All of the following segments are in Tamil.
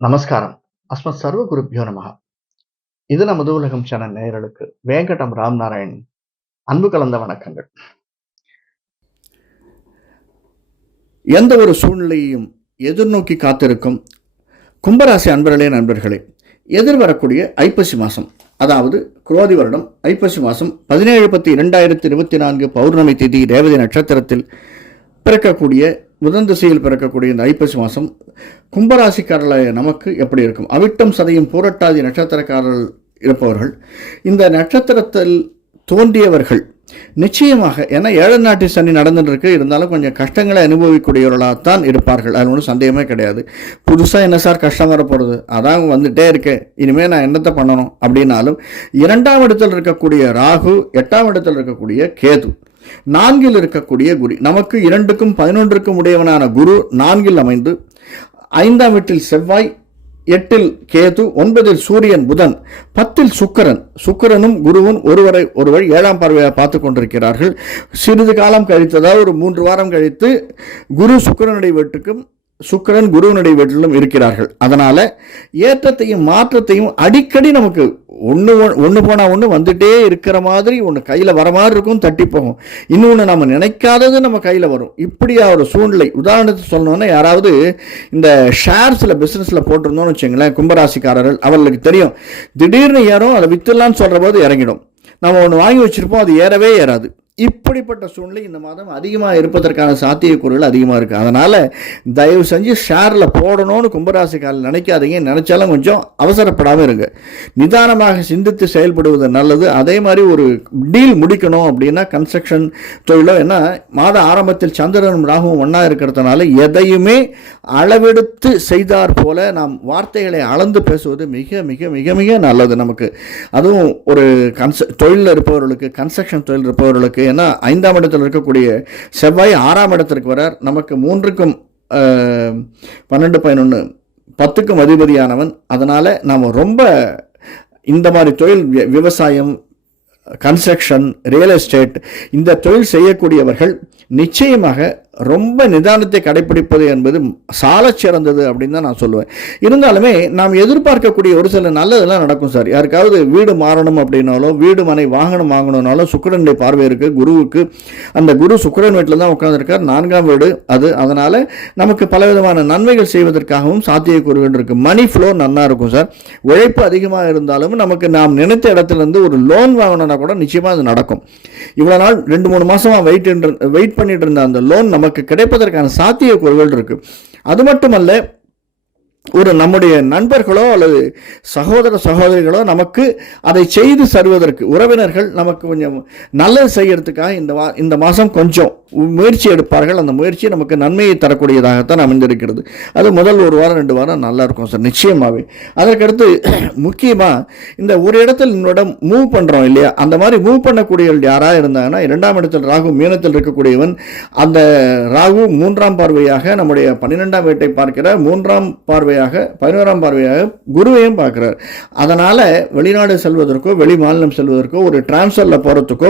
நமஸ்காரம். அஸ்மத் சர்வ குருப்பியோ நமக இது நமது உலகம் சேனல் நேயர்களுக்கு வேங்கடம் ராம் நாராயண் அன்பு கலந்த வணக்கங்கள். எந்த ஒரு சூழ்நிலையையும் எதிர்நோக்கி காத்திருக்கும் கும்பராசி அன்பர்களே நண்பர்களே எதிர்வரக்கூடிய ஐப்பசி மாதம் அதாவது குரோதி வருடம் ஐப்பசி மாதம் பதினேழு பத்து இரண்டாயிரத்தி இருபத்தி நான்கு பௌர்ணமி திதி ரேவதி நட்சத்திரத்தில் பிறக்கக்கூடிய முதன் திசையில் பிறக்கக்கூடிய இந்த ஐப்பசி மாதம் கும்பராசிக்காரர்களாக நமக்கு எப்படி இருக்கும்? அவிட்டம் சதையும் பூரட்டாதி நட்சத்திரக்காரர்கள் இருப்பவர்கள். இந்த நட்சத்திரத்தில் தோன்றியவர்கள் நிச்சயமாக ஏன்னா ஏழை நாட்டு சனி நடந்துட்டுருக்கு. இருந்தாலும் கொஞ்சம் கஷ்டங்களை அனுபவிக்கூடியவர்களாகத்தான் இருப்பார்கள். அது ஒன்றும் சந்தேகமே கிடையாது. புதுசாக என்ன சார் கஷ்டம் வரப்போகிறது போகிறது அதான் வந்துகிட்டே இருக்கேன் இனிமேல் நான் என்னத்தை பண்ணணும்? அப்படின்னாலும் இரண்டாம் இடத்தில் இருக்கக்கூடிய ராகு எட்டாம் இடத்தில் இருக்கக்கூடிய கேது. நான்கில் இருக்கக்கூடிய குரு. நமக்கு இரண்டுக்கும் பதினொன்றுக்கும் உடையவனான குரு நான்கில் அமைந்து ஐந்தாம் வீட்டில் செவ்வாய் எட்டில் கேது ஒன்பதில் சூரியன் புதன் பத்தில் சுக்கிரன். சுக்கரனும் குருவும் ஒருவரை ஒருவர் ஏழாம் பார்வையாக பார்த்து கொண்டிருக்கிறார்கள். சிறிது காலம் கழித்ததாக ஒரு மூன்று வாரம் கழித்து குரு சுக்கரனுடைய வீட்டுக்கும் சுக்கிரன் குருவனுடைய வீட்டிலும் இருக்கிறார்கள். அதனால ஏற்றத்தையும் மாற்றத்தையும் அடிக்கடி நமக்கு ஒன்று ஒன்று போனால் ஒன்று வந்துட்டே இருக்கிற மாதிரி ஒன்று கையில் வர மாதிரி இருக்கும் தட்டி போகும். இன்னொன்று நம்ம நினைக்காதது நம்ம கையில் வரும். இப்படியா ஒரு சூழ்நிலை. உதாரணத்துக்கு சொல்லணும்னா யாராவது இந்த ஷேர்ஸில் பிஸ்னஸில் போட்டிருந்தோம்னு வச்சுங்களேன் கும்பராசிக்காரர்கள் அவர்களுக்கு தெரியும். திடீர்னு ஏறும் அதை விற்றுலான்னு சொல்கிற போது இறங்கிடும். நம்ம ஒன்று வாங்கி வச்சுருப்போம் அது ஏறவே ஏறாது. இப்படிப்பட்ட சூழ்நிலை இந்த மாதம் அதிகமாக இருப்பதற்கான சாத்தியக்கூறுகள் அதிகமாக இருக்குது அதனால் தயவு செஞ்சு ஷேரில் போடணும்னு கும்பராசிக்காரில் நினைக்காதீங்க. நினச்சாலும் கொஞ்சம் அவசரப்படாமல் இருங்க. நிதானமாக சிந்தித்து செயல்படுவது நல்லது. அதே மாதிரி ஒரு டீல் முடிக்கணும் அப்படின்னா கன்ஸ்ட்ரக்ஷன் தொழிலோ என்ன மாத ஆரம்பத்தில் சந்திரனும் ராகுவும் ஒன்றா இருக்கிறதுனால எதையுமே அளவெடுத்து செய்தார் போல நாம் வார்த்தைகளை அளந்து பேசுவது மிக மிக மிக மிக நல்லது நமக்கு. அதுவும் ஒரு கன்ஸ் தொழிலில் இருப்பவர்களுக்கு கன்ஸ்ட்ரக்ஷன் தொழில் இருப்பவர்களுக்கு ஏன்னா ஐந்தாம் இடத்தில் இருக்கக்கூடிய செவ்வாய் ஆறாம் இடத்திற்கு வரார். நமக்கு மூன்றுக்கும் பன்னெண்டு பதினொன்று பத்துக்கும் அதிபதியானவன். அதனால் நாம் ரொம்ப இந்த மாதிரி தொழில் விவசாயம் கன்ஸ்ட்ரக்ஷன் ரியல் எஸ்டேட் இந்த தொழில் செய்யக்கூடியவர்கள் நிச்சயமாக ரொம்ப நிதானத்தை கடைபிடிப்பது என்பது சாலச் சிறந்தது அப்படின்னு தான் நான் சொல்லுவேன். இருந்தாலுமே நாம் எதிர்பார்க்கக்கூடிய ஒரு சில நல்லதெல்லாம் நடக்கும் சார். யாருக்காவது வீடு மாறணும் அப்படின்னாலும் வீடு மனை வாகனம் வாங்கணும்னாலும் சுக்கரனுடைய பார்வை இருக்குது குருவுக்கு. அந்த குரு சுக்கரன் வீட்டில் தான் உட்காந்துருக்கார் நான்காம் வீடு அது. அதனால் நமக்கு பலவிதமான நன்மைகள் செய்வதற்காகவும் சாத்தியக்கூறுகள் இருக்குது மணி ஃப்ளோ நல்லா இருக்கும் சார். உழைப்பு அதிகமாக இருந்தாலும் நமக்கு நாம் நினைத்த இடத்துல இருந்து ஒரு லோன் வாங்கணும்னா கூட நிச்சயமாக அது நடக்கும். இவ்வளோ நாள் ரெண்டு மூணு மாதமாக வெயிட் வெயிட் பண்ணிட்டு இருந்த அந்த லோன் நமக்கு கிடைப்பதற்கான சாத்தியக்கூறுகள் இருக்கு. அது மட்டுமல்ல ஒரு நம்முடைய நண்பர்களோ அல்லது சகோதர சகோதரிகளோ நமக்கு அதை செய்து தருவதற்கு உறவினர்கள் நமக்கு கொஞ்சம் நல்லது செய்யறதுக்காக இந்த வா இந்த மாதம் கொஞ்சம் முயற்சி எடுப்பார்கள். அந்த முயற்சி நமக்கு நன்மையை தரக்கூடியதாகத்தான் அமைந்திருக்கிறது. அது முதல் ஒரு வாரம் ரெண்டு வாரம் நல்லா இருக்கும் சார் நிச்சயமாகவே அதற்கடுத்து முக்கியமாக இந்த ஒரு இடத்துல என்னோட மூவ் பண்ணுறோம் இல்லையா? அந்த மாதிரி மூவ் பண்ணக்கூடியவர்கள் யாராக இருந்தாங்கன்னா இரண்டாம் இடத்தில் ராகு மீனத்தில் இருக்கக்கூடியவன் அந்த ராகு மூன்றாம் பார்வையாக நம்முடைய பன்னிரெண்டாம் வீட்டை பார்க்கிற மூன்றாம் பார்வை பார்வையாக பதினோராம் பார்வையாக குருவையும் பார்க்கிறார். அதனால் வெளிநாடு செல்வதற்கோ வெளி மாநிலம் செல்வதற்கோ ஒரு டிரான்ஸ்ஃபரில் போகிறதுக்கோ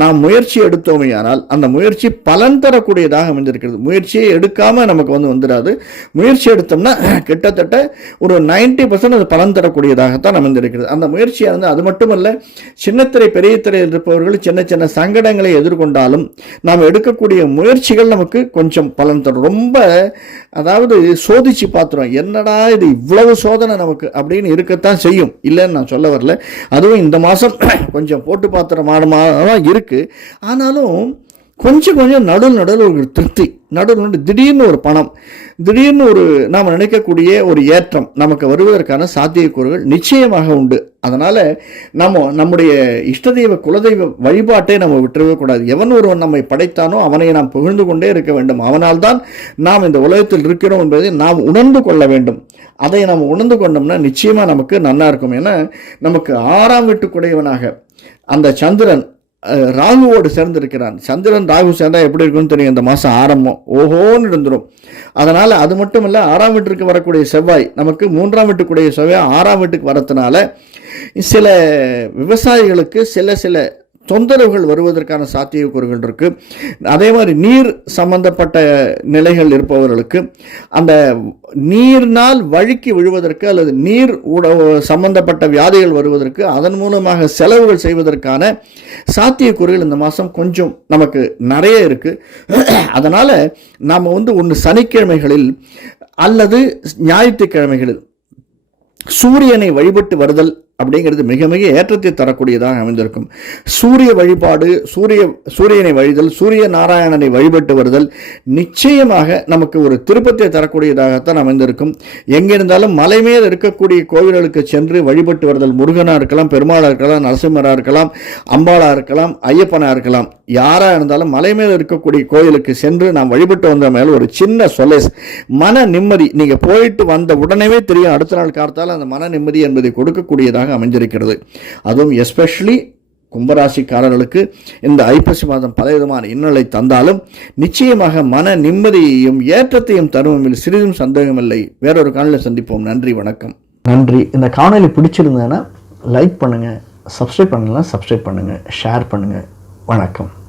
நாம் முயற்சி எடுத்தோமையானால் அந்த முயற்சி பலன் தரக்கூடியதாக அமைந்திருக்கிறது. முயற்சியை எடுக்காமல் நமக்கு வந்து வந்துடாது முயற்சி எடுத்தோம்னா கிட்டத்தட்ட ஒரு 90% பர்சன்ட் அது பலன் தரக்கூடியதாகத்தான் அமைந்திருக்கிறது. அந்த முயற்சியாக வந்து அது மட்டுமல்ல சின்னத்திரை பெரிய திரையில் இருப்பவர்கள் சின்ன சின்ன சங்கடங்களை எதிர்கொண்டாலும் நாம் எடுக்கக்கூடிய முயற்சிகள் நமக்கு கொஞ்சம் பலன் தரும். ரொம்ப அதாவது சோதிச்சு பார்த்துரும். என்னடா இது இவ்வளவு சோதனை நமக்கு அப்படின்னு இருக்கத்தான் செய்யும். இல்லைன்னு நான் சொல்ல வரல. அதுவும் இந்த மாதம் கொஞ்சம் போட்டு பார்த்துற மாதமாக இருக்குது ஆனாலும் கொஞ்சம் கொஞ்சம் நடுவில் நடுவில் ஒரு திருப்தி. நடுவில் நடு திடீர்னு ஒரு பணம். திடீர்னு ஒரு நாம் நினைக்கக்கூடிய ஒரு ஏற்றம் நமக்கு வருவதற்கான சாத்தியக்கூறுகள் நிச்சயமாக உண்டு. அதனால் நம்ம நம்முடைய இஷ்டதெய்வ குலதெய்வ வழிபாட்டை நம்ம விட்டுறவே கூடாது எவன் ஒருவன் நம்மை படைத்தானோ அவனை நாம் புகழ்ந்து கொண்டே இருக்க வேண்டும். அவனால் தான் நாம் இந்த உலகத்தில் இருக்கிறோம் என்பதை நாம் உணர்ந்து கொள்ள வேண்டும். அதை நாம் உணர்ந்து கொண்டோம்னா நிச்சயமாக நமக்கு நல்லா இருக்கும். ஏன்னா நமக்கு ஆறாம் வீட்டுக்குடையவனாக அந்த சந்திரன் ராகுவோடு சேர்ந்திருக்கிறான். சந்திரன் ராகு சேர்ந்தா எப்படி இருக்கும்னு தெரியும். இந்த மாதம் ஆரம்பம். ஓஹோன்னு இருந்துடும் அதனால் அது மட்டும் இல்லை ஆறாம் வீட்டிற்கு வரக்கூடிய செவ்வாய் நமக்கு மூன்றாம் வீட்டுக்குடைய செவ்வாய் ஆறாம் வீட்டுக்கு வரதுனால சில விவசாயிகளுக்கு சில சில தொந்தரவுகள் வருவதற்கான சாத்தியக்கூறுகள் இருக்குது அதே மாதிரி நீர் சம்பந்தப்பட்ட நிலைகள் இருப்பவர்களுக்கு அந்த நீர்னால் வழுக்கி விழுவதற்கு அல்லது நீர் உட சம்பந்தப்பட்ட வியாதிகள் வருவதற்கு அதன் மூலமாக செலவுகள் செய்வதற்கான சாத்தியக்கூறுகள் இந்த மாதம் கொஞ்சம் நமக்கு நிறைய இருக்குது அதனால் நாம் வந்து ஒன்று சனிக்கிழமைகளில் அல்லது ஞாயிற்றுக்கிழமைகளில் சூரியனை வழிபட்டு வருதல் அப்படிங்கிறது மிக மிக ஏற்றத்தை தரக்கூடியதாக அமைந்திருக்கும். சூரிய வழிபாடு சூரிய சூரியனை வழிதல் சூரிய நாராயணனை வழிபட்டு வருதல் நிச்சயமாக நமக்கு ஒரு திருப்பத்தை தரக்கூடியதாகத்தான் அமைந்திருக்கும். எங்கிருந்தாலும் மலை மேல் இருக்கக்கூடிய கோவில்களுக்கு சென்று வழிபட்டு வருதல் முருகனாக இருக்கலாம் பெருமாளாக இருக்கலாம் நரசிம்மராக இருக்கலாம் அம்பாளாக இருக்கலாம் ஐயப்பனாக இருக்கலாம். யாராக இருந்தாலும் மலை மேல் இருக்கக்கூடிய கோயிலுக்கு சென்று நாம் வழிபட்டு வந்த மேல் ஒரு சின்ன சொலேஸ் மன நிம்மதி. நீங்கள் போயிட்டு வந்த உடனே தெரியும் அடுத்த நாள் காத்தால் அந்த மன நிம்மதி என்பதை கொடுக்கக்கூடியதாக அமைஞ்சிருக்கிறது அதுவும் எஸ்பெஷலி கும்பராசிக்காரர்களுக்கு இந்த ஐப்பசி மாதம் பலவிதமான இன்னலை தந்தாலும் நிச்சயமாக மன நிம்மதியையும் ஏற்றத்தையும் தரும். சிறிதும் சந்தேகமில்லை. வேறொரு காலையில் சந்திப்போம். நன்றி வணக்கம். நன்றி. இந்த காணொலி பிடிச்சிருந்ததுன்னா லைக் பண்ணுங்கள் சப்ஸ்கிரைப் பண்ணலாம் சப்ஸ்கிரைப் பண்ணுங்கள் ஷேர் பண்ணுங்கள் வணக்கம்.